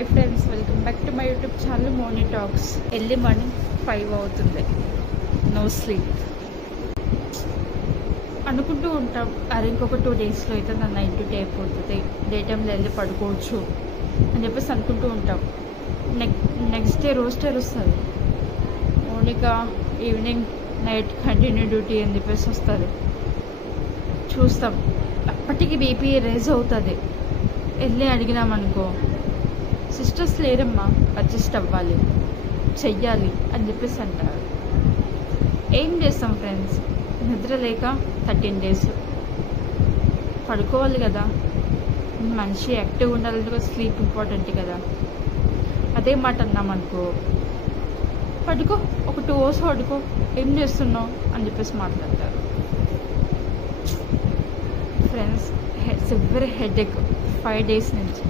Hi friends, welcome back to my YouTube channel Moni talks. Early morning 5 అవుతుంది, no sleep. అనుకుంటూ ఉంటాం, అరే ఇంకొక 2 డేస్లో అయితే నా నైట్ డ్యూటీ అయిపోతుంది, డే టైంలో వెళ్ళి పడుకోవచ్చు అని చెప్పేసి అనుకుంటూ ఉంటాం. నెక్స్ట్ డే రోస్టర్ వస్తుంది, Monica evening night continue duty అని చెప్పేసి వస్తుంది. చూస్తాం, అప్పటికి బీపీ రైజ్ అవుతుంది. వెళ్ళి అడిగినామనుకో, సిస్టర్స్ లేరమ్మా, అడ్జస్ట్ అవ్వాలి, చెయ్యాలి అని చెప్పేసి అంటారు. ఏం చేస్తాం ఫ్రెండ్స్, నిద్ర లేక 13 డేస్ పడుకోవాలి కదా. మనిషి యాక్టివ్గా ఉండాలంటే స్లీప్ ఇంపార్టెంట్ కదా. అదే మాట అన్నామనుకో, పడుకో, ఒక 2 అవర్స్ పడుకో, ఏం చేస్తున్నావు అని చెప్పేసి మాట్లాడతారు. ఫ్రెండ్స్, సివియర్ హెడేక్ 5 డేస్ నుంచి.